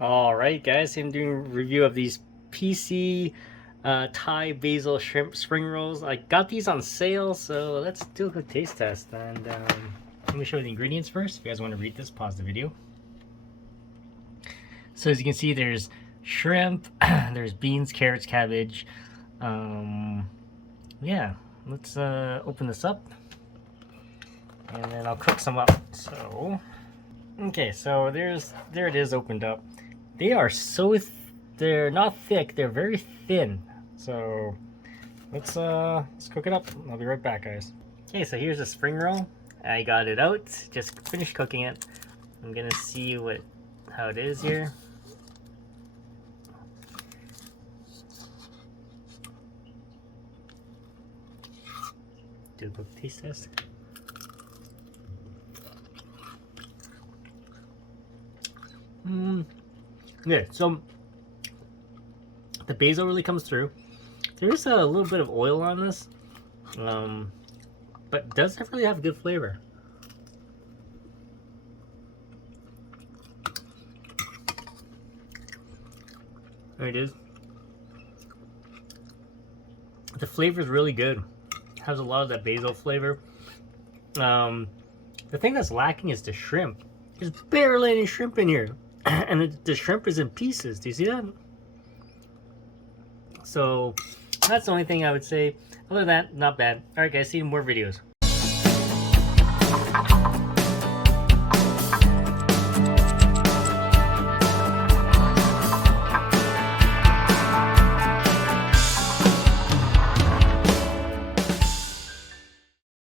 Alright guys, I'm doing a review of these PC Thai basil shrimp spring rolls. I got these on sale, so let's do a quick taste test. And let me show you the ingredients first. If you guys want to read this, pause the video. So as you can see, there's shrimp, there's beans, carrots, cabbage. Yeah, let's open this up. And then I'll cook some up. So, okay, so there it is opened up. They are they're not thick, they're very thin. So let's cook it up. I'll be right back, guys. Okay, so here's a spring roll. I got it out, just finished cooking it. I'm gonna see how it is here. Do a quick taste test. Yeah, so the basil really comes through. There is a little bit of oil on this, but it does really have good flavor. There it is. The flavor is really good. It has a lot of that basil flavor. The thing that's lacking is the shrimp. There's barely any shrimp in here. And the shrimp is in pieces. Do you see that? So that's the only thing I would say. Other than that, not bad. Alright guys, see you in more videos.